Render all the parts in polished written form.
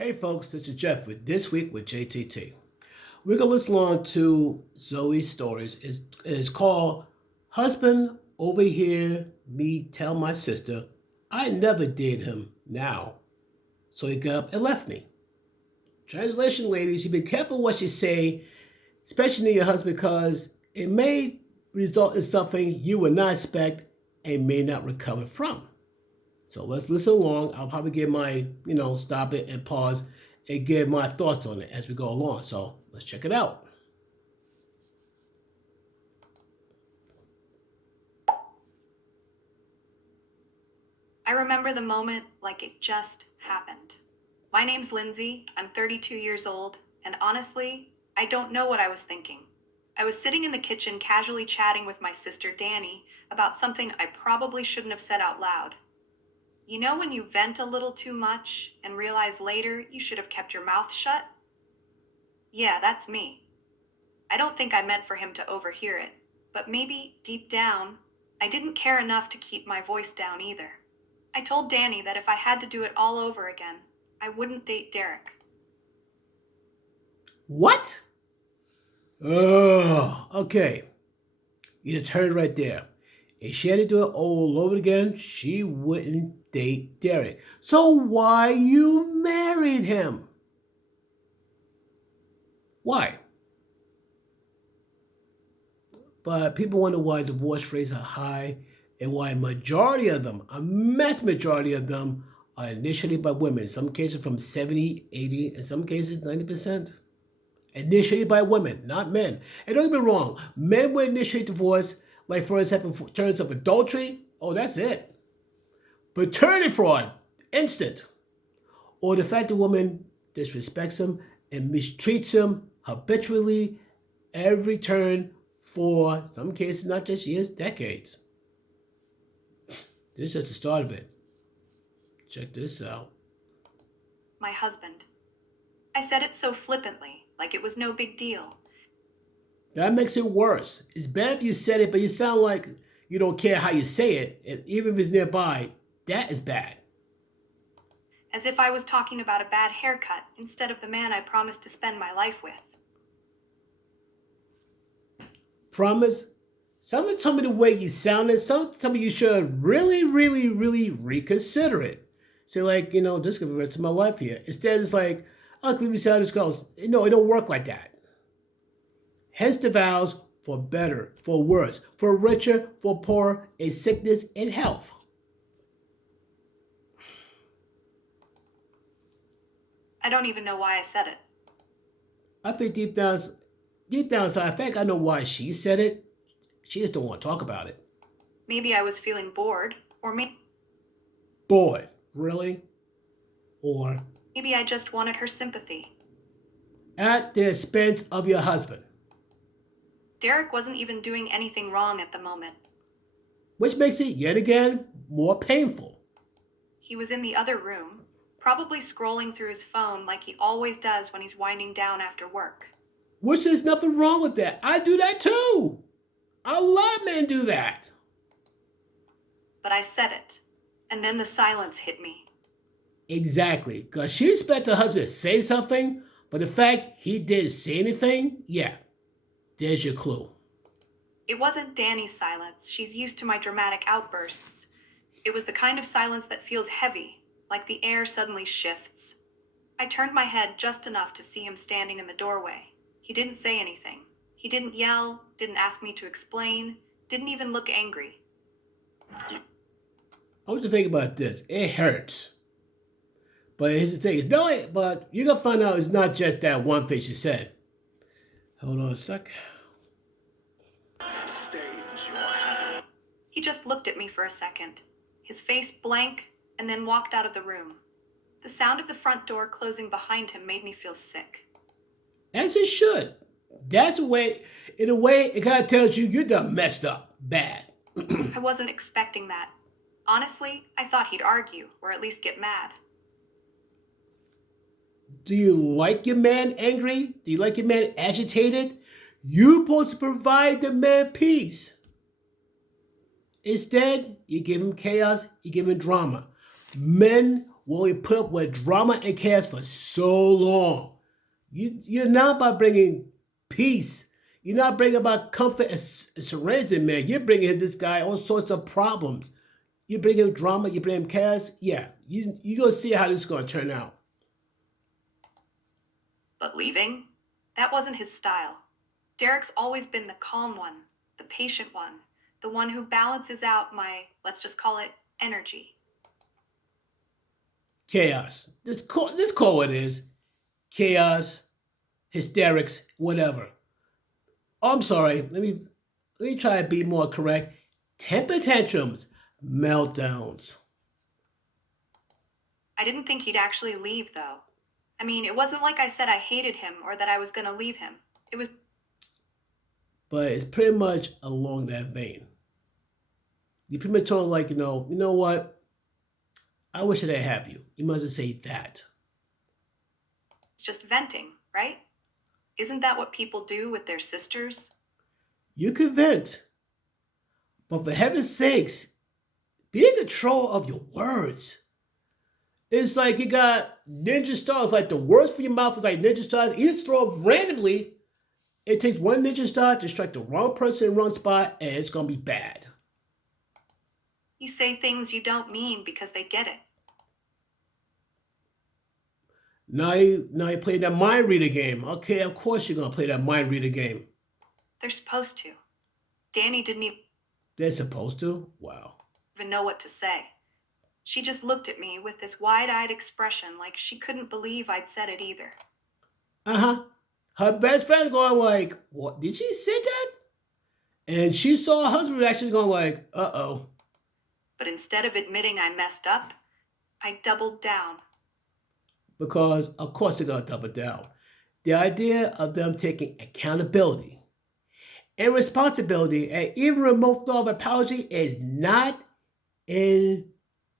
Hey folks, this is Jeff with This Week with JTT. We're going to listen on to Zoe's stories. It's called Husband Overhear Me Tell My Sister I Never Did Him Now. So he got up and left me. Translation, ladies, you be careful what you say, especially to your husband, because it may result in something you would not expect and may not recover from. So let's listen along. I'll probably give my, stop it and pause and give my thoughts on it as we go along. So let's check it out. I remember the moment like it just happened. My name's Lindsay, I'm 32 years old, and honestly, I don't know what I was thinking. I was sitting in the kitchen casually chatting with my sister Danny about something I probably shouldn't have said out loud. You know when you vent a little too much and realize later you should have kept your mouth shut? Yeah, that's me. I don't think I meant for him to overhear it, but maybe deep down, I didn't care enough to keep my voice down either. I told Danny that if I had to do it all over again, I wouldn't date Derek. What? Oh, okay. You just heard right there. If she had to do it all over again, she wouldn't date Derek. So why you married him? Why? But people wonder why divorce rates are high and why a majority of them, a mass majority of them, are initiated by women. In some cases from 70, 80, in some cases 90%. Initiated by women, not men. And don't get me wrong, men will initiate divorce, like for example, in terms of adultery, oh, that's it. Paternity fraud, instant. Or the fact the woman disrespects him and mistreats him habitually every turn for some cases, not just years, decades. This is just the start of it. Check this out. My husband. I said it so flippantly, like it was no big deal. That makes it worse. It's bad if you said it, but you sound like you don't care how you say it. And even if it's nearby, that is bad. As if I was talking about a bad haircut instead of the man I promised to spend my life with. Promise? Someone told me the way you sounded. Someone told me you should really, really, really reconsider it. Say like, this could be the rest of my life here. Instead, it's like, oh, let me see how this goes. No, it don't work like that. Hence the vows for better, for worse, for richer, for poorer, in sickness and health. I don't even know why I said it. I think deep down inside, I think I know why she said it. She just don't want to talk about it. Maybe I was feeling bored, or Bored? Really? Or maybe I just wanted her sympathy. At the expense of your husband. Derek wasn't even doing anything wrong at the moment. Which makes it, yet again, more painful. He was in the other room, probably scrolling through his phone like he always does when he's winding down after work. Which there's nothing wrong with that. I do that too. A lot of men do that. But I said it, and then the silence hit me. Exactly, because she expected her husband to say something, but the fact he didn't say anything, yeah, there's your clue. It wasn't Danny's silence. She's used to my dramatic outbursts. It was the kind of silence that feels heavy, like the air suddenly shifts. I turned my head just enough to see him standing in the doorway. He didn't say anything. He didn't yell, didn't ask me to explain, didn't even look angry. I want you to think about this. It hurts. But here's the thing. But you're going to find out it's not just that one thing she said. Hold on a sec. He just looked at me for a second, his face blank, and then walked out of the room. The sound of the front door closing behind him made me feel sick. As it should. That's a way, in a way, it kind of tells you you're done messed up. Bad. I wasn't expecting that. Honestly, I thought he'd argue, or at least get mad. Do you like your man angry? Do you like your man agitated? You're supposed to provide the man peace. Instead, you give him chaos, you give him drama. Men when we put up with drama and chaos for so long. You're not about bringing peace. You're not bringing about comfort and serenity, man. You're bringing this guy all sorts of problems. You bring him drama, you bring him chaos. Yeah, you gonna see how this is gonna turn out. But leaving? That wasn't his style. Derek's always been the calm one, the patient one, the one who balances out my, let's just call it, energy. Chaos. This call what it is. Chaos, hysterics, whatever. Oh, I'm sorry. Let me try to be more correct. Temper tantrums, meltdowns. I didn't think he'd actually leave, though. I mean, it wasn't like I said I hated him or that I was going to leave him. It was. But it's pretty much along that vein. You pretty much told him, like, you know what? I wish I didn't have you. You must have said that. It's just venting, right? Isn't that what people do with their sisters? You can vent, but for heaven's sakes, be in control of your words. It's like you got ninja stars. Like the words for your mouth is like ninja stars. You just throw them randomly. It takes one ninja star to strike the wrong person in the wrong spot, and it's gonna be bad. You say things you don't mean because they get it. Now you play that mind reader game. Okay, of course you're gonna play that mind reader game. They're supposed to. Danny didn't They're supposed to? Wow. even know what to say. She just looked at me with this wide-eyed expression like she couldn't believe I'd said it either. Uh-huh. Her best friend going like, what? Did she say that? And she saw her husband actually going like, uh-oh. But instead of admitting I messed up, I doubled down. Because, of course, they're going to double down. The idea of them taking accountability and responsibility and even remote thought of apology is not in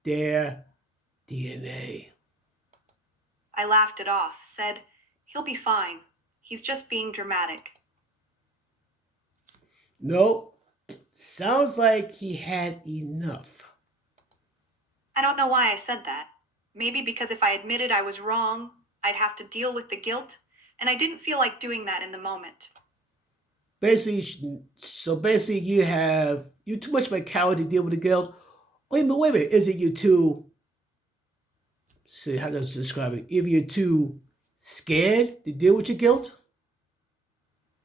their DNA. I laughed it off, said, "He'll be fine. He's just being dramatic." Nope. Sounds like he had enough. I don't know why I said that. Maybe because if I admitted I was wrong, I'd have to deal with the guilt, and I didn't feel like doing that in the moment. Basically, you too much of a coward to deal with the guilt. Wait a minute. Is it you too? See how does describe it? If you're too scared to deal with your guilt,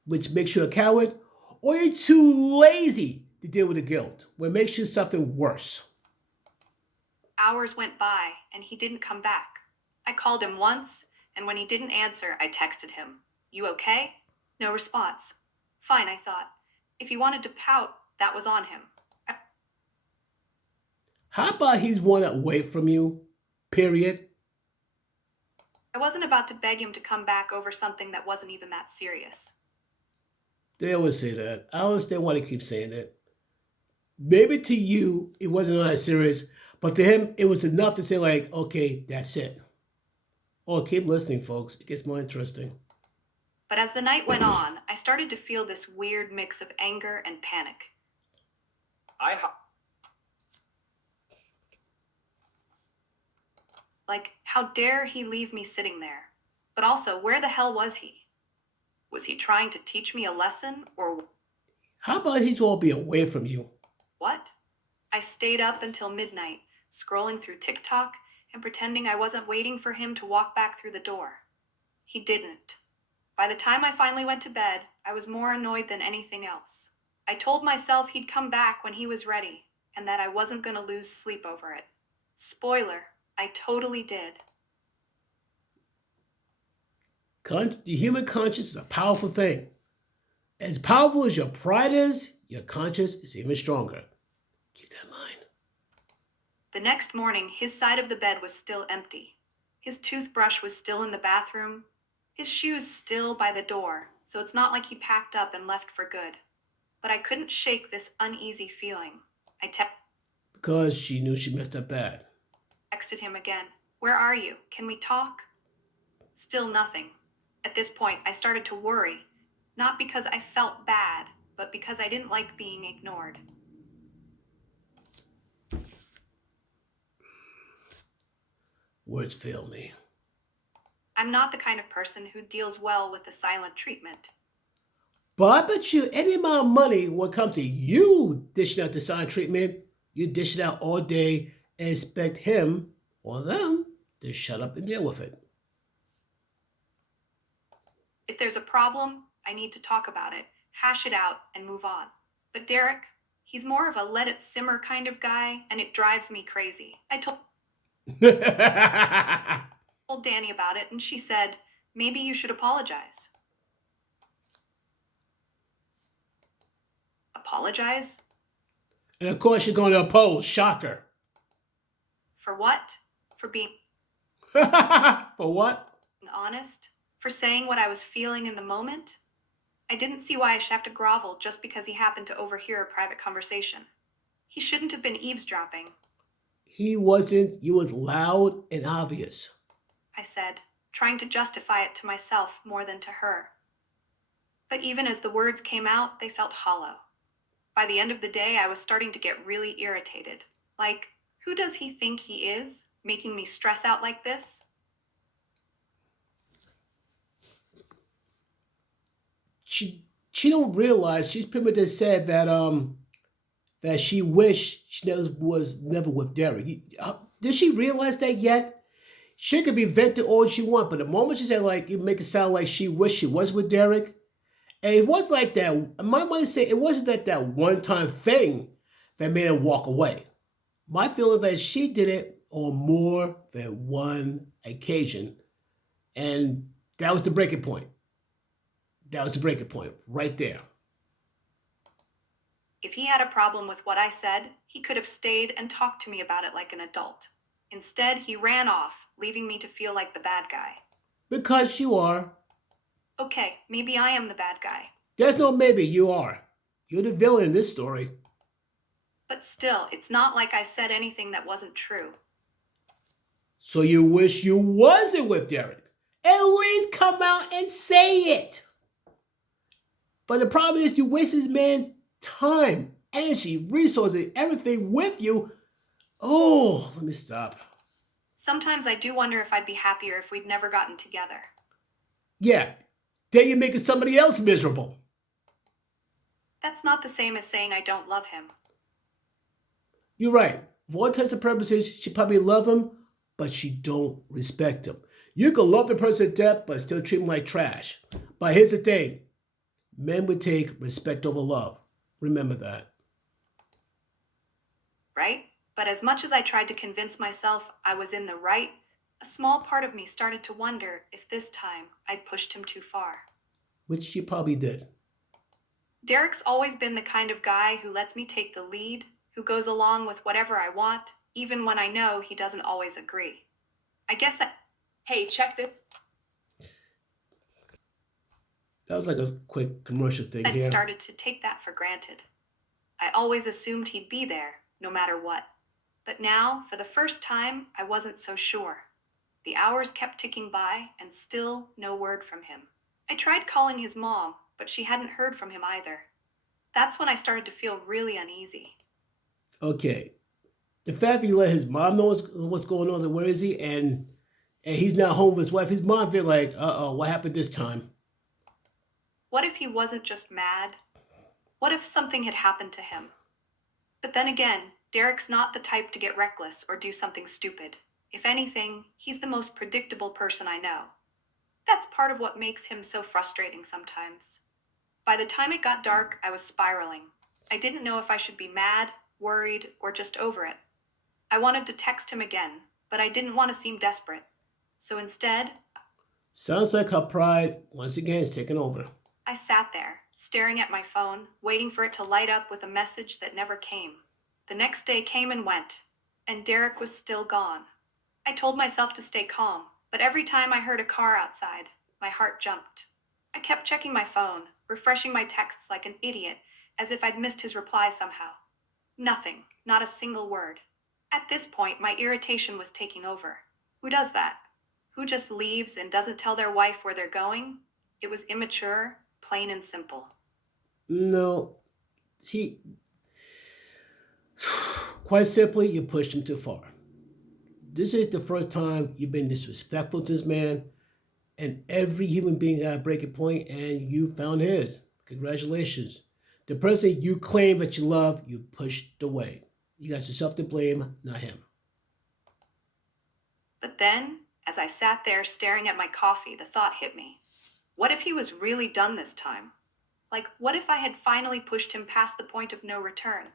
which makes you a coward, or you're too lazy to deal with the guilt, which makes you something worse. Hours went by, and he didn't come back. I called him once, and when he didn't answer, I texted him, "You okay?" No response. Fine, I thought. If he wanted to pout, that was on him. How about he's one away from you? Period. I wasn't about to beg him to come back over something that wasn't even that serious. They always say that. I understand why they keep saying that. Maybe to you, it wasn't that serious, but to him, it was enough to say, like, okay, that's it. Oh, keep listening, folks. It gets more interesting. But as the night went on, I started to feel this weird mix of anger and panic. Like, how dare he leave me sitting there? But also, where the hell was he? Was he trying to teach me a lesson, or How about he's going to be away from you? what? I stayed up until midnight, scrolling through TikTok and pretending I wasn't waiting for him to walk back through the door. He didn't. By the time I finally went to bed, I was more annoyed than anything else. I told myself he'd come back when he was ready, and that I wasn't going to lose sleep over it. Spoiler, I totally did. The human conscience is a powerful thing. As powerful as your pride is, your conscience is even stronger. Keep that in mind. The next morning, his side of the bed was still empty. His toothbrush was still in the bathroom. His shoes still by the door, so it's not like he packed up and left for good. But I couldn't shake this uneasy feeling. Because she knew she messed up bad. Texted him again. "Where are you? Can we talk?" Still nothing. At this point, I started to worry, not because I felt bad, but because I didn't like being ignored. Words fail me. I'm not the kind of person who deals well with the silent treatment. But I bet you any amount of money will come to you dishing out the silent treatment, you dish it out all day and expect him or them to shut up and deal with it. If there's a problem, I need to talk about it, hash it out, and move on. But Derek, he's more of a let it simmer kind of guy, and it drives me crazy. I told Danny about it, and she said, maybe you should apologize. Apologize? And of course, you're going to oppose. Shocker. For what? For being For what? honest? For saying what I was feeling in the moment? I didn't see why I should have to grovel just because he happened to overhear a private conversation. He shouldn't have been eavesdropping, He wasn't. You was loud and obvious. I said, trying to justify it to myself more than to her. But even as the words came out, they felt hollow. By the end of the day, I was starting to get really irritated. Like, who does he think he is, making me stress out like this? She don't realize she's pretty much just said that she wished she was never with Derek. Did she realize that yet? She could be venting all she wants, but the moment she said like you make it sound like she wished she was with Derek, and it was like that. My money say it wasn't that one time thing that made her walk away. My feeling that she did it on more than one occasion, and that was the breaking point. That was the breaking point right there. If he had a problem with what I said, he could have stayed and talked to me about it like an adult. Instead, he ran off, leaving me to feel like the bad guy. Because you are. Okay, maybe I am the bad guy. There's no maybe, you are. You're the villain in this story. But still, it's not like I said anything that wasn't true. So you wish you wasn't with Derek. At least come out and say it. But the problem is you waste this man's time, energy, resources, everything with you. Oh, let me stop. Sometimes I do wonder if I'd be happier if we'd never gotten together. Yeah, then you're making somebody else miserable. That's not the same as saying I don't love him. You're right. For all intents and purposes, she probably love him, but she don't respect him. You can love the person to death, but still treat him like trash. But here's the thing. Men would take respect over love. Remember that. Right? But as much as I tried to convince myself I was in the right, a small part of me started to wonder if this time I'd pushed him too far. Which she probably did. Derek's always been the kind of guy who lets me take the lead, who goes along with whatever I want, even when I know he doesn't always agree. Hey, check this. That was like a quick commercial thing I'd here. started to take that for granted. I always assumed he'd be there, no matter what. But now, for the first time, I wasn't so sure. The hours kept ticking by, and still no word from him. I tried calling his mom, but she hadn't heard from him either. That's when I started to feel really uneasy. Okay. The fact that he let his mom know what's going on, where is he, and he's not home with his wife, his mom feel like, uh-oh, what happened this time? What if he wasn't just mad? What if something had happened to him? But then again, Derek's not the type to get reckless or do something stupid. If anything, he's the most predictable person I know. That's part of what makes him so frustrating sometimes. By the time it got dark, I was spiraling. I didn't know if I should be mad, worried, or just over it. I wanted to text him again, but I didn't want to seem desperate. So instead, Sounds like her pride once again is taking over. I sat there, staring at my phone, waiting for it to light up with a message that never came. The next day came and went, and Derek was still gone. I told myself to stay calm, but every time I heard a car outside, my heart jumped. I kept checking my phone, refreshing my texts like an idiot, as if I'd missed his reply somehow. Nothing, not a single word. At this point, my irritation was taking over. Who does that? Who just leaves and doesn't tell their wife where they're going? It was immature, plain and simple. No, quite simply, you pushed him too far. This is the first time you've been disrespectful to this man, and every human being got a breaking point, and you found his. Congratulations. The person you claim that you love, you pushed away. You got yourself to blame, not him. But then, as I sat there staring at my coffee, the thought hit me. What if he was really done this time? Like, what if I had finally pushed him past the point of no return?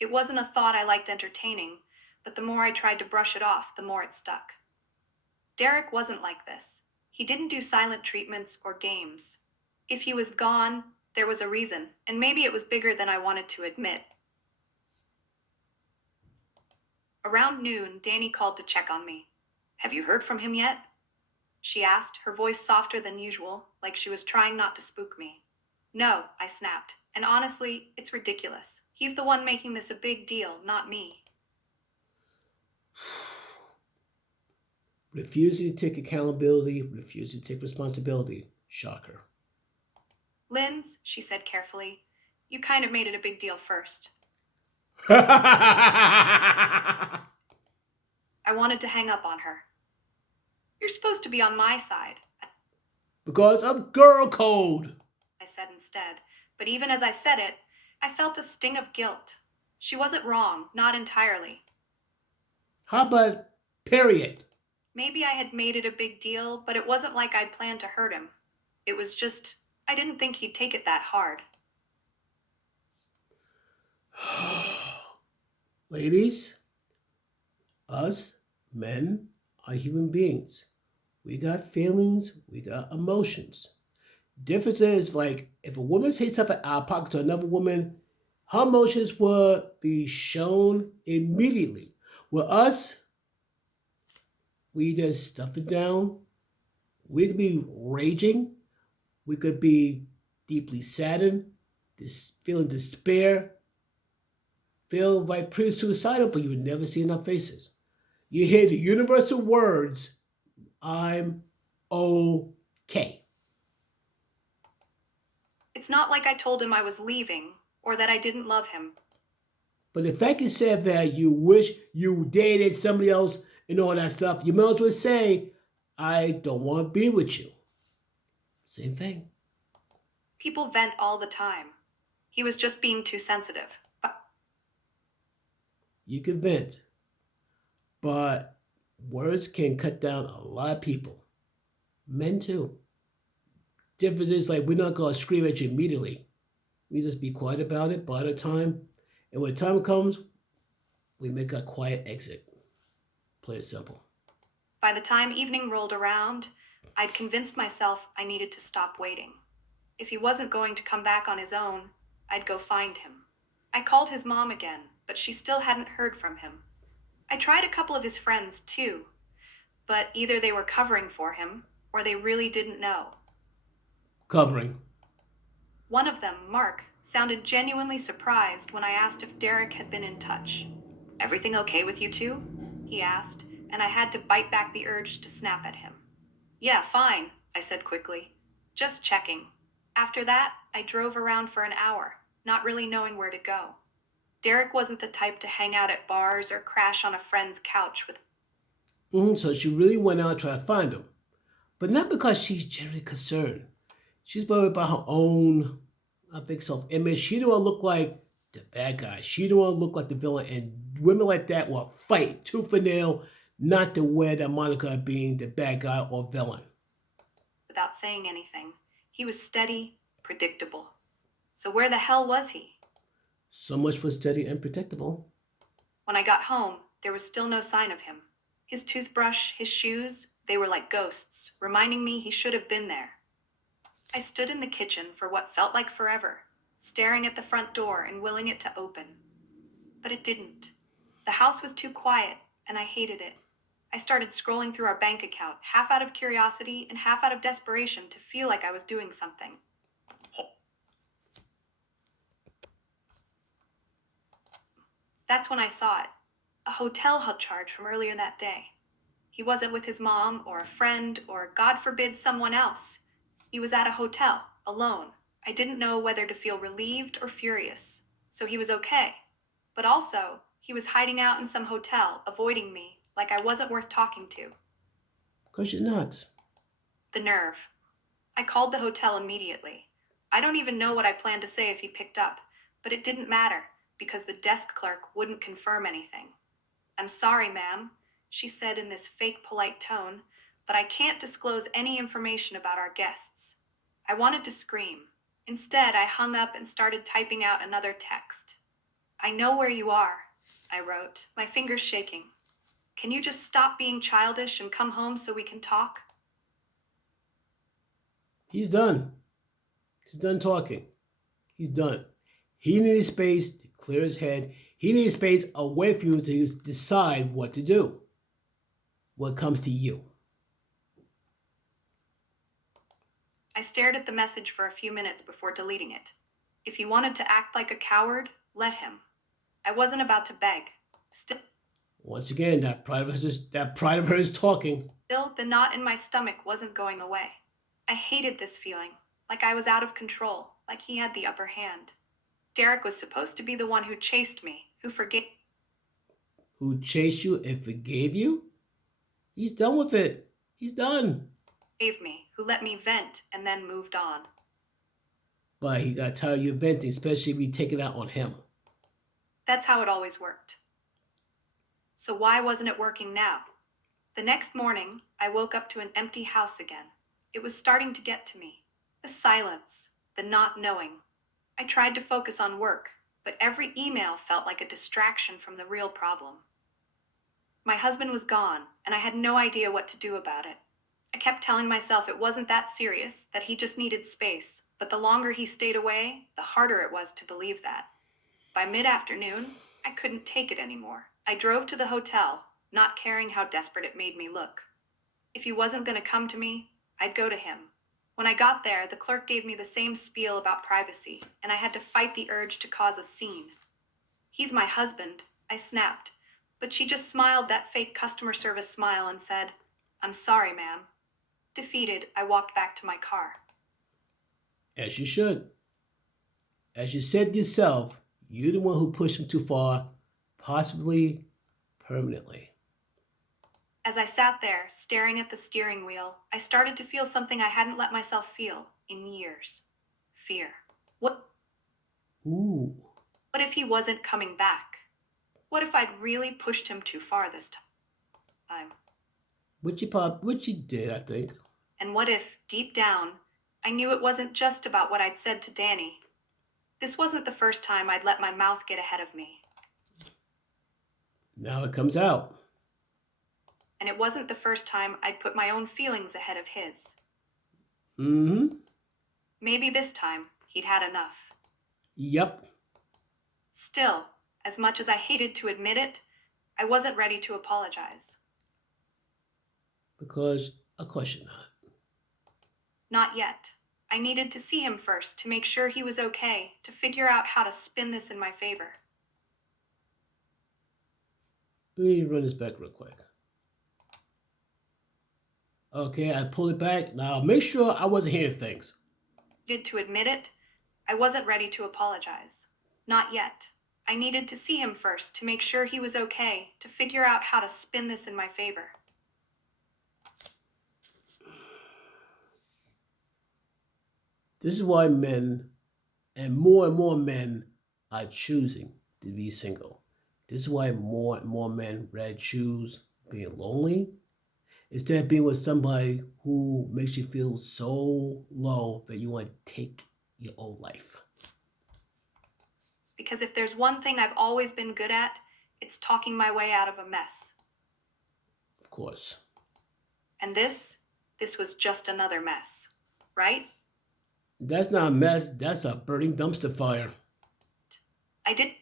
It wasn't a thought I liked entertaining, but the more I tried to brush it off, the more it stuck. Derek wasn't like this. He didn't do silent treatments or games. If he was gone, there was a reason, and maybe it was bigger than I wanted to admit. Around noon, Danny called to check on me. "Have you heard from him yet?" she asked, her voice softer than usual, like she was trying not to spook me. "No," I snapped, and honestly, it's ridiculous. He's the one making this a big deal, not me. Refusing to take accountability, refusing to take responsibility. Shocker. "Linz," she said carefully, "you kind of made it a big deal first." I wanted to hang up on her. "You're supposed to be on my side," Because of girl code. I said instead. But even as I said it, I felt a sting of guilt. She wasn't wrong, not entirely. How about period? Maybe I had made it a big deal, but it wasn't like I'd planned to hurt him. It was just, I didn't think he'd take it that hard. Ladies, us men are human beings. We got feelings, we got emotions. Difference is like if a woman says something out of pocket to another woman, her emotions will be shown immediately. With us, we just stuff it down. We could be raging. We could be deeply saddened, feeling despair, feel like pretty suicidal, but you would never see in our faces. You hear the universal words, "I'm okay." It's not like I told him I was leaving or that I didn't love him. But the fact you said that you wish you dated somebody else and all that stuff, you might as well say, "I don't want to be with you." Same thing. People vent all the time. He was just being too sensitive. But You can vent, but words can cut down a lot of people. Men too. Difference is like we're not gonna scream at you immediately. We just be quiet about it, by the time, and when the time comes, we make a quiet exit. Play it simple. by the time evening rolled around, I'd convinced myself I needed to stop waiting. If he wasn't going to come back on his own, I'd go find him. I called his mom again, but she still hadn't heard from him. I tried a couple of his friends, too, but either they were covering for him or they really didn't know. Covering. One of them, Mark, sounded genuinely surprised when I asked if Derek had been in touch. "Everything okay with you two?" he asked, and I had to bite back the urge to snap at him. "Yeah, fine," I said quickly. "Just checking." After that, I drove around for an hour, not really knowing where to go. Derek wasn't the type to hang out at bars or crash on a friend's couch with. So she really went out trying to find him. But not because she's generally concerned. She's worried about her own, I think, self-image. She don't want to look like the bad guy. She don't want to look like the villain. And women like that will fight tooth and nail not to wear that moniker of being the bad guy or villain. Without saying anything. He was steady, predictable. So where the hell was he? So much for steady and predictable. When I got home, there was still no sign of him. His toothbrush, his shoes, they were like ghosts, reminding me he should have been there. I stood in the kitchen for what felt like forever, staring at the front door and willing it to open. But it didn't. The house was too quiet, and I hated it. I started scrolling through our bank account, half out of curiosity and half out of desperation to feel like I was doing something. That's when I saw it. A hotel charge from earlier that day. He wasn't with his mom or a friend or, God forbid, someone else. He was at a hotel, alone. I didn't know whether to feel relieved or furious. So he was okay. But also, he was hiding out in some hotel, avoiding me, like I wasn't worth talking to. Because you're not. The nerve. I called the hotel immediately. I don't even know what I planned to say if he picked up, but it didn't matter because the desk clerk wouldn't confirm anything. "I'm sorry, ma'am," she said in this fake polite tone, "but I can't disclose any information about our guests." I wanted to scream. Instead, I hung up and started typing out another text. "I know where you are," I wrote, my fingers shaking. "Can you just stop being childish and come home so we can talk?" He's done. He's done talking. He's done. He needed space to clear his head. He needed space away from you to decide what to do. What comes to you. I stared at the message for a few minutes before deleting it. If he wanted to act like a coward, let him. I wasn't about to beg. Once again, that pride of hers talking. Still, the knot in my stomach wasn't going away. I hated this feeling, like I was out of control, like he had the upper hand. Derek was supposed to be the one who chased me, who forgave Who chased you and forgave you? He's done with it. He's done. me, who let me vent and then moved on. But he got tired of you venting, especially if you take it out on him. That's how it always worked. So why wasn't it working now? The next morning, I woke up to an empty house again. It was starting to get to me. The silence, the not knowing. I tried to focus on work, but every email felt like a distraction from the real problem. My husband was gone, and I had no idea what to do about it. I kept telling myself it wasn't that serious, that he just needed space, but the longer he stayed away, the harder it was to believe that. By mid-afternoon, I couldn't take it anymore. I drove to the hotel, not caring how desperate it made me look. If he wasn't going to come to me, I'd go to him. When I got there, the clerk gave me the same spiel about privacy, and I had to fight the urge to cause a scene. "He's my husband," I snapped, but she just smiled that fake customer service smile and said, "I'm sorry, ma'am." Defeated, I walked back to my car. As you should. As you said yourself, you're the one who pushed him too far, possibly permanently. As I sat there, staring at the steering wheel, I started to feel something I hadn't let myself feel in years. Fear. What Ooh. What if he wasn't coming back? What if I'd really pushed him too far this time? Which you did, I think. And what if, deep down, I knew it wasn't just about what I'd said to Danny? This wasn't the first time I'd let my mouth get ahead of me. Now it comes out. And it wasn't the first time I'd put my own feelings ahead of his. Mm-hmm. Maybe this time he'd had enough. Yep. Still, as much as I hated to admit it, I wasn't ready to apologize. Because, of course you're not. Not yet. I needed to see him first to make sure he was okay, to figure out how to spin this in my favor. Let me run this back real quick. Okay, I pulled it back. Now make sure I wasn't hearing things. Needed to admit it, I wasn't ready to apologize. Not yet. I needed to see him first to make sure he was okay, to figure out how to spin this in my favor. This is why men, and more men, are choosing to be single. This is why more and more men rather choose being lonely instead of being with somebody who makes you feel so low that you want to take your own life. Because if there's one thing I've always been good at, it's talking my way out of a mess. Of course. And this was just another mess, right? That's not a mess, that's a burning dumpster fire. I didn't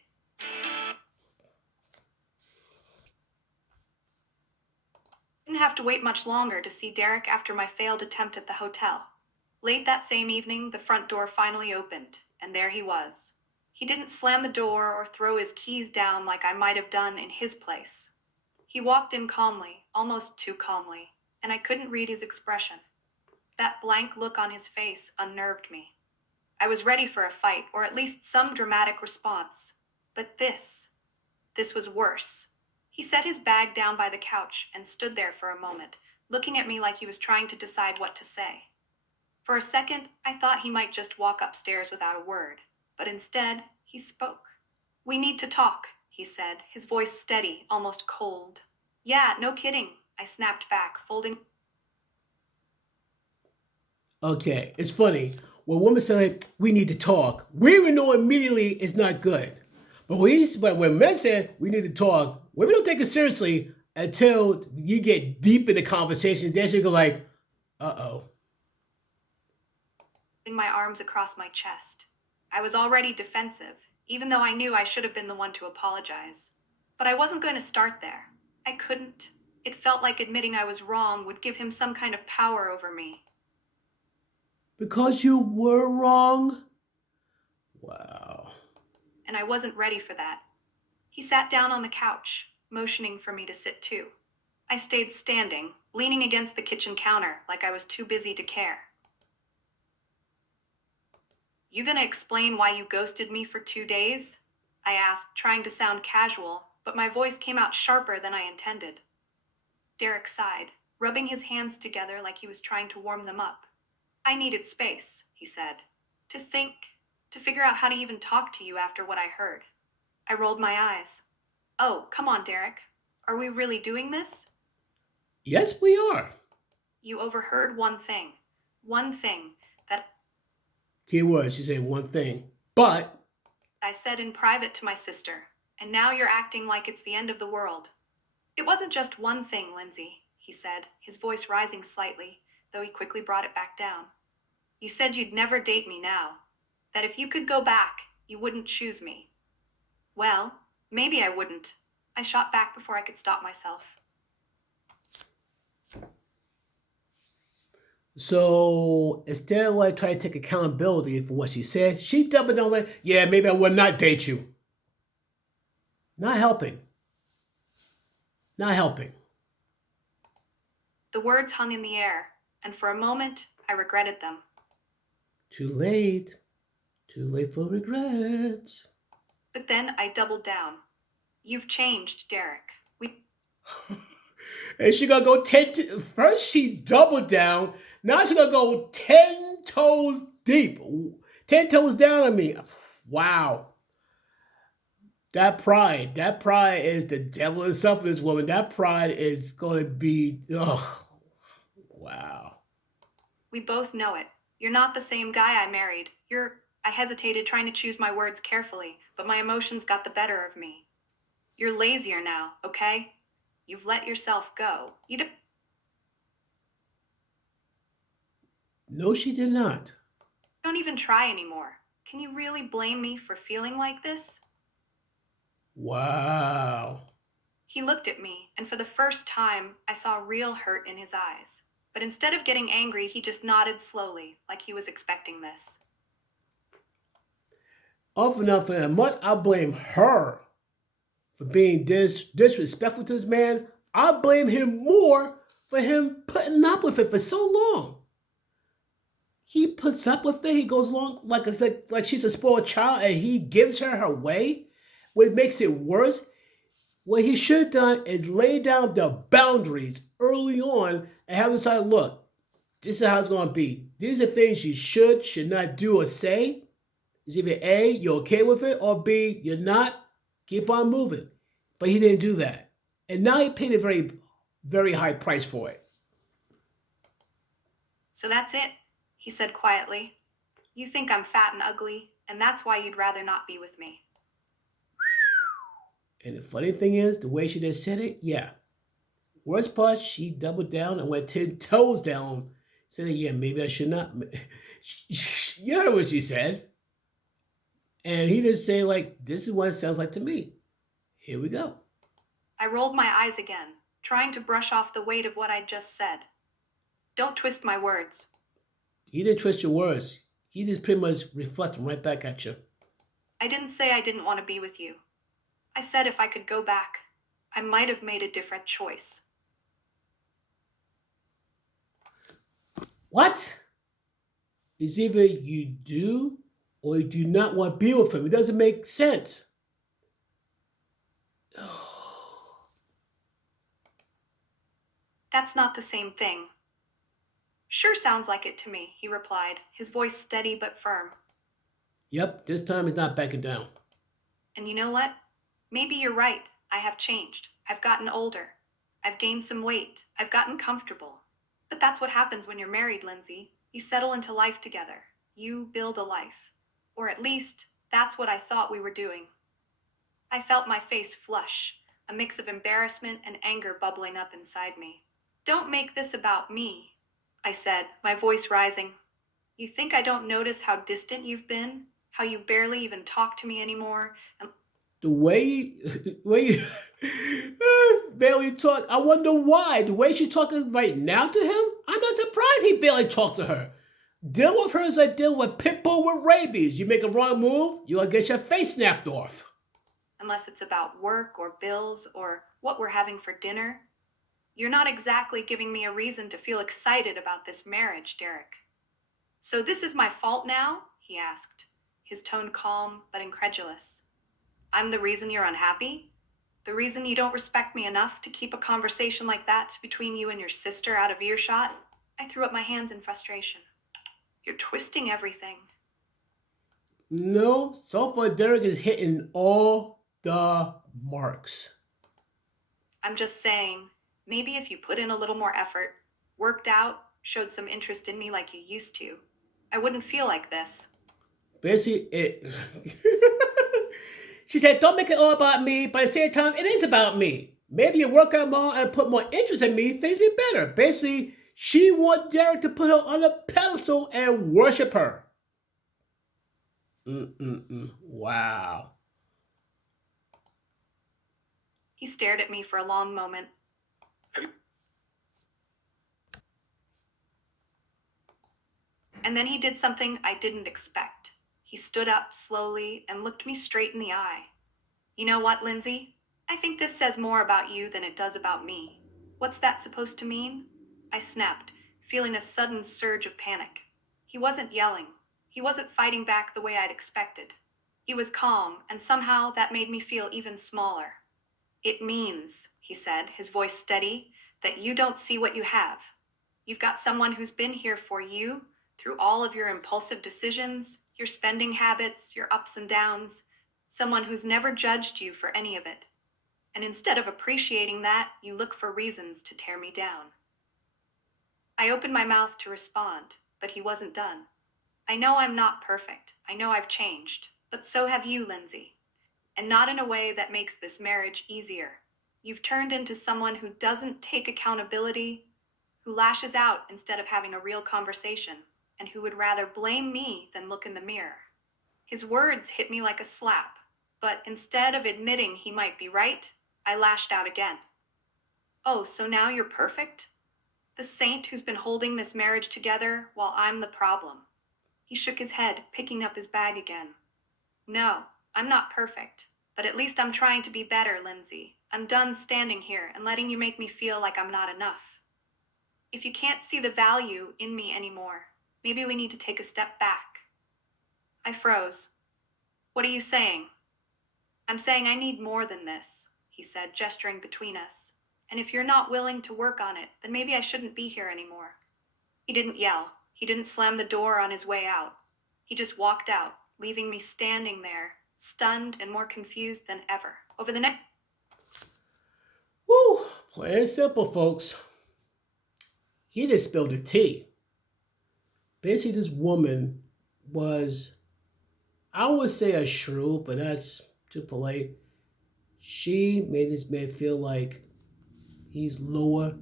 have to wait much longer to see Derek after my failed attempt at the hotel. Late that same evening, the front door finally opened, and there he was. He didn't slam the door or throw his keys down like I might have done in his place. He walked in calmly, almost too calmly, and I couldn't read his expression. That blank look on his face unnerved me. I was ready for a fight, or at least some dramatic response. But this This was worse. He set his bag down by the couch and stood there for a moment, looking at me like he was trying to decide what to say. For a second, I thought he might just walk upstairs without a word, but instead, he spoke. "We need to talk," he said, his voice steady, almost cold. "Yeah, no kidding," I snapped back, folding. Okay, it's funny. When women say we need to talk, we even know immediately it's not good. But when men say we need to talk, women don't take it seriously until you get deep in the conversation. Then you go like, "Uh-oh." My arms across my chest. I was already defensive, even though I knew I should have been the one to apologize. But I wasn't going to start there. I couldn't. It felt like admitting I was wrong would give him some kind of power over me. Because you were wrong? Wow. And I wasn't ready for that. He sat down on the couch, motioning for me to sit too. I stayed standing, leaning against the kitchen counter like I was too busy to care. "You gonna explain why you ghosted me for 2 days?" I asked, trying to sound casual, but my voice came out sharper than I intended. Derek sighed, rubbing his hands together like he was trying to warm them up. "I needed space," he said, "to think, to figure out how to even talk to you after what I heard." I rolled my eyes. "Oh, come on, Derek. Are we really doing this?" Yes, we are. "You overheard one thing. One thing that Key words, you say one thing. But I said in private to my sister, and now you're acting like it's the end of the world." "It wasn't just one thing, Lindsay," he said, his voice rising slightly, though he quickly brought it back down. "You said you'd never date me now, that if you could go back, you wouldn't choose me." "Well, maybe I wouldn't." I shot back before I could stop myself. so instead of like trying to take accountability for what she said, she doubled down like, "Yeah, maybe I would not date you." Not helping. Not helping. The words hung in the air, and for a moment, I regretted them. Too late. Too late for regrets. But then I doubled down. "You've changed, Derek. And she gonna go first she doubled down. Now she gonna go 10 toes deep. 10 toes down on me. Wow. That pride is the devil himself in this woman. That pride is gonna be, oh, wow. We both know it. You're not the same guy I married. I hesitated, trying to choose my words carefully, but my emotions got the better of me. "You're lazier now, okay? You've let yourself go. No, she did not. Don't even try anymore. Can you really blame me for feeling like this?" Wow. He looked at me, and for the first time, I saw real hurt in his eyes. But instead of getting angry, he just nodded slowly, like he was expecting this. Often enough for that much, I blame her for being disrespectful to this man. I blame him more for him putting up with it for so long. He puts up with it. He goes along like she's a spoiled child, and he gives her way. What makes it worse, what he should have done is lay down the boundaries early on and have decided, look, this is how it's going to be. These are things you should not do or say. It's either A, you're okay with it, or B, you're not. Keep on moving. But he didn't do that. And now he paid a very, very high price for it. "So that's it," he said quietly. "You think I'm fat and ugly, and that's why you'd rather not be with me." And the funny thing is, the way she just said it, yeah. Worst part, she doubled down and went 10 toes down, saying, yeah, maybe I should not. You heard what she said. And he just say, like, this is what it sounds like to me. Here we go. I rolled my eyes again, trying to brush off the weight of what I'd just said. "Don't twist my words." He didn't twist your words. He just pretty much reflected right back at you. "I didn't say I didn't want to be with you. I said if I could go back, I might have made a different choice." What? It's either you do or you do not want to be with him. It doesn't make sense. That's not the same thing. Sure sounds like it to me, he replied, his voice steady but firm. Yep, this time he's not backing down. And you know what? Maybe you're right. I have changed. I've gotten older. I've gained some weight. I've gotten comfortable. But that's what happens when you're married, Lindsay. You settle into life together. You build a life. Or at least, that's what I thought we were doing. I felt my face flush, a mix of embarrassment and anger bubbling up inside me. Don't make this about me, I said, my voice rising. You think I don't notice how distant you've been? How you barely even talk to me anymore? And The way barely talk, I wonder why. The way she's talking right now to him, I'm not surprised he barely talked to her. Deal with her as I deal with Pitbull with rabies. You make a wrong move, you'll get your face snapped off. unless it's about work or bills or what we're having for dinner, you're not exactly giving me a reason to feel excited about this marriage, Derek. So this is my fault now? He asked, his tone calm but incredulous. I'm the reason you're unhappy? The reason you don't respect me enough to keep a conversation like that between you and your sister out of earshot? I threw up my hands in frustration. You're twisting everything. No, so far Derek is hitting all the marks. I'm just saying, maybe if you put in a little more effort, worked out, showed some interest in me like you used to, I wouldn't feel like this. Basically, it. She said, "Don't make it all about me," but at the same time, it is about me. Maybe you work out more and put more interest in me, things be better. Basically, she wants Derek to put her on a pedestal and worship her. Mm-mm-mm. Wow. He stared at me for a long moment. And then he did something I didn't expect. He stood up slowly and looked me straight in the eye. You know what, Lindsay? I think this says more about you than it does about me. What's that supposed to mean? I snapped, feeling a sudden surge of panic. He wasn't yelling. He wasn't fighting back the way I'd expected. He was calm, and somehow that made me feel even smaller. It means, he said, his voice steady, that you don't see what you have. You've got someone who's been here for you through all of your impulsive decisions, your spending habits, your ups and downs, someone who's never judged you for any of it. And instead of appreciating that, you look for reasons to tear me down. I opened my mouth to respond, but he wasn't done. I know I'm not perfect. I know I've changed, but so have you, Lindsay. And not in a way that makes this marriage easier. You've turned into someone who doesn't take accountability, who lashes out instead of having a real conversation, and who would rather blame me than look in the mirror. His words hit me like a slap, but instead of admitting he might be right, I lashed out again. Oh, so now you're perfect? The saint who's been holding this marriage together while I'm the problem. He shook his head, picking up his bag again. No, I'm not perfect, but at least I'm trying to be better, Lindsay. I'm done standing here and letting you make me feel like I'm not enough. If you can't see the value in me anymore, maybe we need to take a step back. I froze. What are you saying? I'm saying I need more than this, he said, gesturing between us. And if you're not willing to work on it, then maybe I shouldn't be here anymore. He didn't yell. He didn't slam the door on his way out. He just walked out, leaving me standing there, stunned and more confused than ever. Over the next... Woo! Plain and simple, folks. He just spilled the tea. Basically, this woman was, I would say a shrew, but that's too polite. She made this man feel like he's lower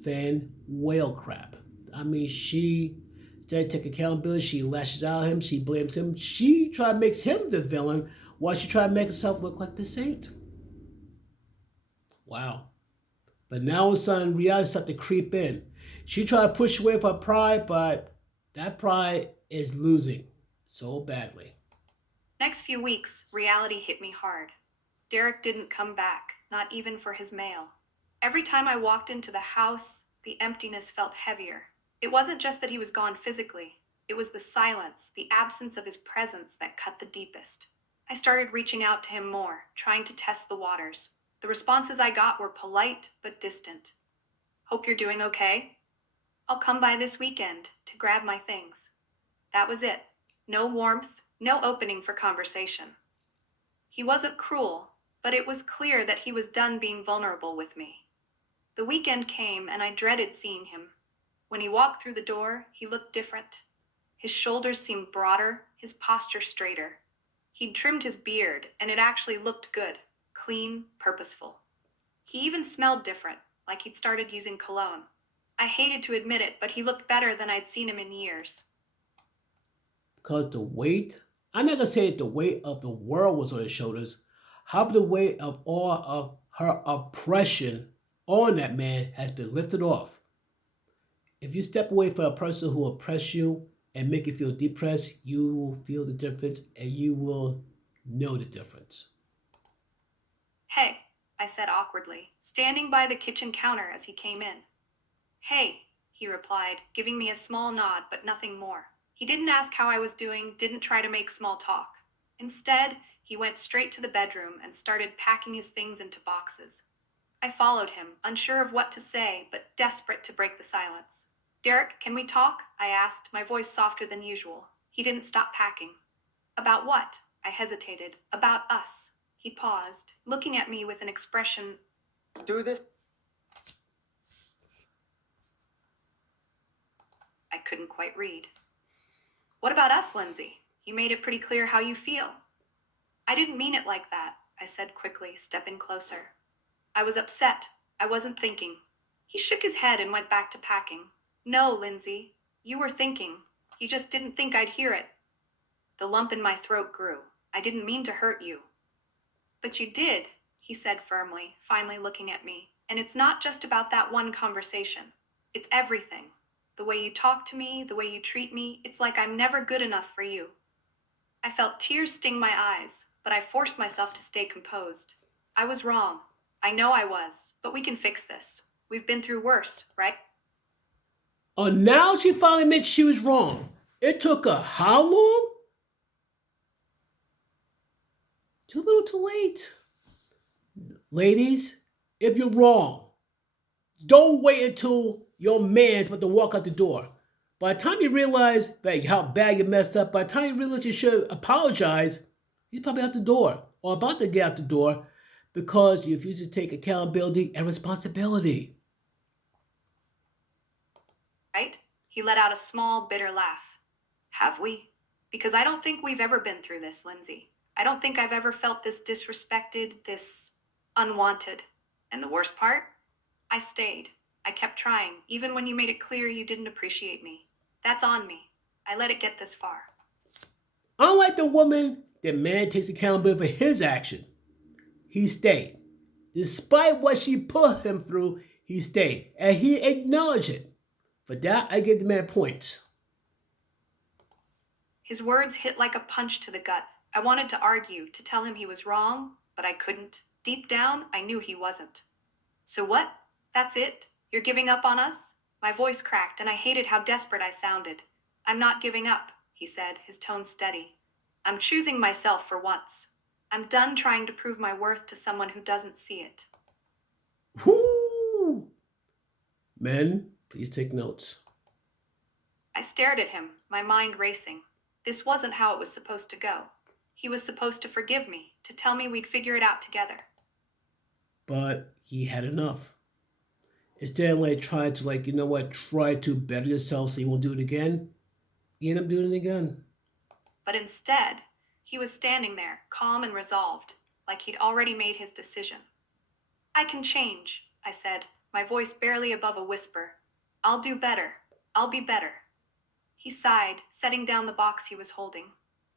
than whale crap. I mean, she instead to take accountability, she lashes out at him, she blames him, she tried to make him the villain while she tried to make herself look like the saint. Wow. But now all of a sudden, reality started to creep in. She tried to push away with her pride, but that pride is losing so badly. Next few weeks, reality hit me hard. Derek didn't come back, not even for his mail. Every time I walked into the house, the emptiness felt heavier. It wasn't just that he was gone physically. It was the silence, the absence of his presence that cut the deepest. I started reaching out to him more, trying to test the waters. The responses I got were polite but distant. Hope you're doing okay. I'll come by this weekend to grab my things. That was it. No warmth, no opening for conversation. He wasn't cruel, but it was clear that he was done being vulnerable with me. The weekend came and I dreaded seeing him. When he walked through the door, he looked different. His shoulders seemed broader, his posture straighter. He'd trimmed his beard, and it actually looked good, clean, purposeful. He even smelled different, like he'd started using cologne. I hated to admit it, but he looked better than I'd seen him in years. Because the weight, I'm not gonna say the weight of the world was on his shoulders. How the weight of all of her oppression on that man has been lifted off. If you step away from a person who oppress you and make you feel depressed, you will feel the difference and you will know the difference. Hey, I said awkwardly, standing by the kitchen counter as he came in. Hey, he replied, giving me a small nod, but nothing more. He didn't ask how I was doing, didn't try to make small talk. Instead, he went straight to the bedroom and started packing his things into boxes. I followed him, unsure of what to say, but desperate to break the silence. Derek, can we talk? I asked, my voice softer than usual. He didn't stop packing. About what? I hesitated. About us. He paused, looking at me with an expression. Do this? I couldn't quite read. What about us, Lindsay? You made it pretty clear how you feel. I didn't mean it like that, I said quickly, stepping closer. I was upset. I wasn't thinking. He shook his head and went back to packing. No, Lindsay, you were thinking. You just didn't think I'd hear it. The lump in my throat grew. I didn't mean to hurt you. But you did, he said firmly, finally looking at me. And it's not just about that one conversation. It's everything. The way you talk to me, the way you treat me, it's like I'm never good enough for you. I felt tears sting my eyes, but I forced myself to stay composed. I was wrong. I know I was, but we can fix this. We've been through worse, right? Oh, now she finally admits she was wrong. It took her how long? Too little too late. Ladies, if you're wrong, don't wait until your man's about to walk out the door. By the time you realize that how bad you messed up, by the time you realize you should apologize, he's probably out the door or about to get out the door because you refuse to take accountability and responsibility. Right? He let out a small, bitter laugh. Have we? Because I don't think we've ever been through this, Lindsay. I don't think I've ever felt this disrespected, this unwanted. And the worst part? I stayed. I kept trying, even when you made it clear you didn't appreciate me. That's on me. I let it get this far. Unlike the woman, the man takes accountability for his action. He stayed. Despite what she put him through, he stayed. And he acknowledged it. For that, I give the man points. His words hit like a punch to the gut. I wanted to argue, to tell him he was wrong, but I couldn't. Deep down, I knew he wasn't. So what? That's it? You're giving up on us? My voice cracked, and I hated how desperate I sounded. I'm not giving up, he said, his tone steady. I'm choosing myself for once. I'm done trying to prove my worth to someone who doesn't see it. Whoo! Men, please take notes. I stared at him, my mind racing. This wasn't how it was supposed to go. He was supposed to forgive me, to tell me we'd figure it out together. But he had enough. Instead of trying to try to better yourself so you won't do it again, you end up doing it again. But instead, he was standing there, calm and resolved, like he'd already made his decision. I can change, I said, my voice barely above a whisper. I'll do better. I'll be better. He sighed, setting down the box he was holding.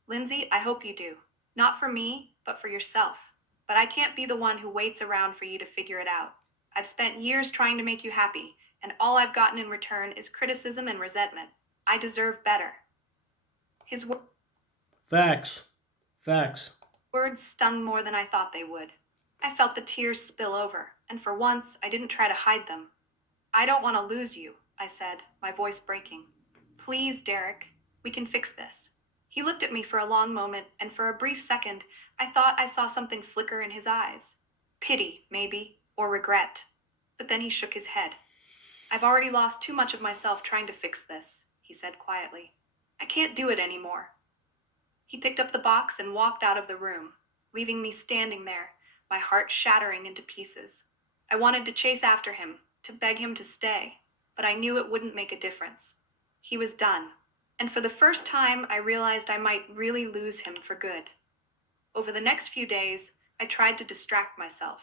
Lindsay, I hope you do. Not for me, but for yourself. But I can't be the one who waits around for you to figure it out. I've spent years trying to make you happy, and all I've gotten in return is criticism and resentment. I deserve better. His Facts. words stung more than I thought they would. I felt the tears spill over, and for once, I didn't try to hide them. I don't want to lose you, I said, my voice breaking. Please, Derek, we can fix this. He looked at me for a long moment, and for a brief second, I thought I saw something flicker in his eyes. Pity, maybe, or regret. But then he shook his head. I've already lost too much of myself trying to fix this, he said quietly. I can't do it anymore. He picked up the box and walked out of the room, leaving me standing there, my heart shattering into pieces. I wanted to chase after him, to beg him to stay, but I knew it wouldn't make a difference. He was done, and for the first time, I realized I might really lose him for good. Over the next few days, I tried to distract myself.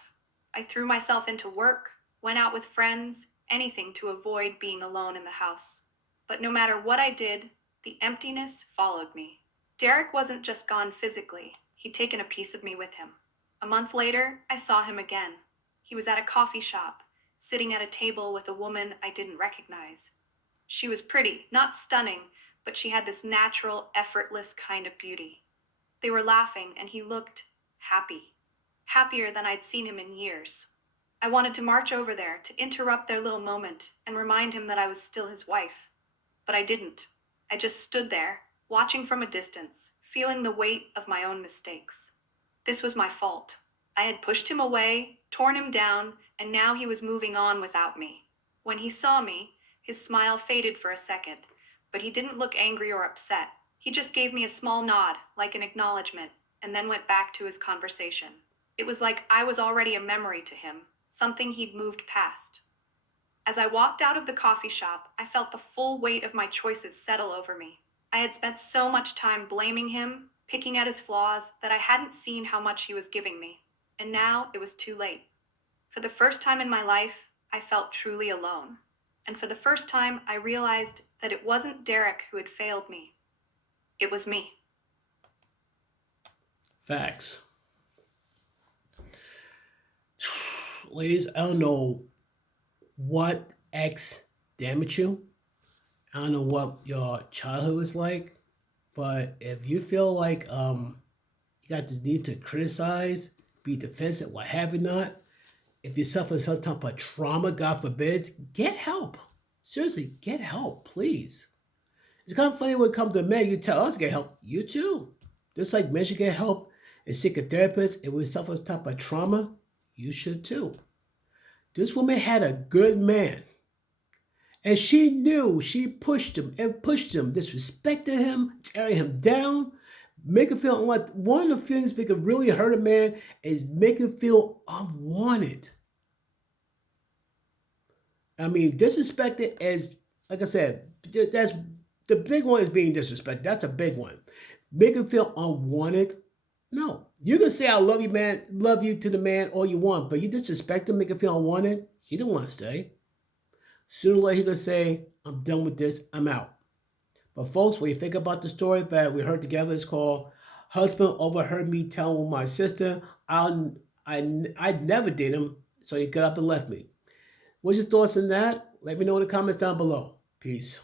I threw myself into work, went out with friends, anything to avoid being alone in the house. But no matter what I did, the emptiness followed me. Derek wasn't just gone physically, he'd taken a piece of me with him. A month later, I saw him again. He was at a coffee shop, sitting at a table with a woman I didn't recognize. She was pretty, not stunning, but she had this natural, effortless kind of beauty. They were laughing, and he looked happy. Happier than I'd seen him in years. I wanted to march over there, to interrupt their little moment, and remind him that I was still his wife. But I didn't. I just stood there, watching from a distance, feeling the weight of my own mistakes. This was my fault. I had pushed him away, torn him down, and now he was moving on without me. When he saw me, his smile faded for a second, but he didn't look angry or upset. He just gave me a small nod, like an acknowledgement, and then went back to his conversation. It was like I was already a memory to him, something he'd moved past. As I walked out of the coffee shop, I felt the full weight of my choices settle over me. I had spent so much time blaming him, picking at his flaws, that I hadn't seen how much he was giving me. And now it was too late. For the first time in my life, I felt truly alone. And for the first time, I realized that it wasn't Derek who had failed me. It was me. Facts. Ladies, I don't know what ex damaged you. I don't know what your childhood was like, but if you feel like you got this need to criticize, be defensive, what have you not, if you suffer some type of trauma, God forbids, get help. Seriously, get help, please. It's kind of funny when it comes to men, you tell us to get help. You too. Just like men should get help and seek a therapist, if we suffer some type of trauma, you should too. This woman had a good man. And she knew she pushed him and pushed him, disrespected him, tearing him down, make him feel like one of the things that could really hurt a man is make him feel unwanted. I mean, disrespected is, like I said, that's the big one is being disrespected. That's a big one. Make him feel unwanted. No. You can say I love you, man, love you to the man all you want, but you disrespect him, make him feel unwanted, he don't want to stay. Sooner or later he could say, I'm done with this, I'm out. But folks, when you think about the story that we heard together, it's called Husband Overheard Me Telling My Sister I'd never date him, so he got up and left me. What's your thoughts on that? Let me know in the comments down below. Peace.